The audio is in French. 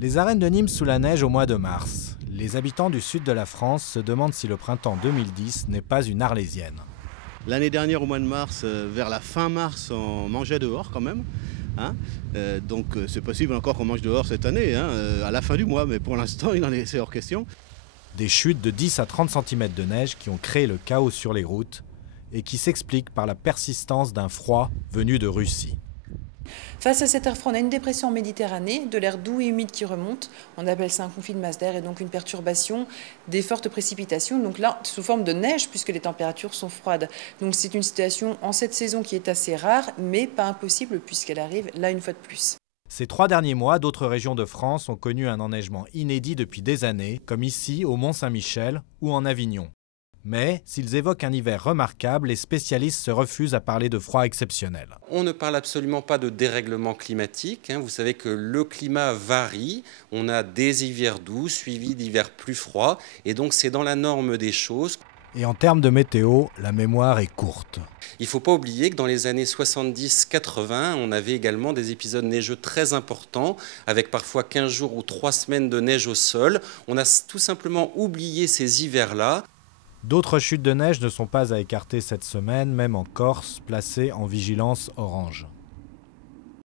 Les arènes de Nîmes sous la neige au mois de mars. Les habitants du sud de la France se demandent si le printemps 2010 n'est pas une arlésienne. L'année dernière, au mois de mars, vers la fin mars, on mangeait dehors quand même. Donc c'est possible encore qu'on mange dehors cette année, à la fin du mois, mais pour l'instant, c'est hors question. Des chutes de 10 à 30 cm de neige qui ont créé le chaos sur les routes et qui s'expliquent par la persistance d'un froid venu de Russie. Face à cet air froid, on a une dépression en Méditerranée, de l'air doux et humide qui remonte. On appelle ça un conflit de masse d'air et donc une perturbation des fortes précipitations. Donc là, sous forme de neige puisque les températures sont froides. Donc c'est une situation en cette saison qui est assez rare, mais pas impossible puisqu'elle arrive là une fois de plus. Ces 3 derniers mois, d'autres régions de France ont connu un enneigement inédit depuis des années, comme ici au Mont-Saint-Michel ou en Avignon. Mais, s'ils évoquent un hiver remarquable, les spécialistes se refusent à parler de froid exceptionnel. On ne parle absolument pas de dérèglement climatique. Vous savez que le climat varie. On a des hivers doux suivis d'hivers plus froids. Et donc c'est dans la norme des choses. Et en termes de météo, la mémoire est courte. Il ne faut pas oublier que dans les années 70-80, on avait également des épisodes neigeux très importants, avec parfois 15 jours ou 3 semaines de neige au sol. On a tout simplement oublié ces hivers-là. D'autres chutes de neige ne sont pas à écarter cette semaine, même en Corse, placée en vigilance orange.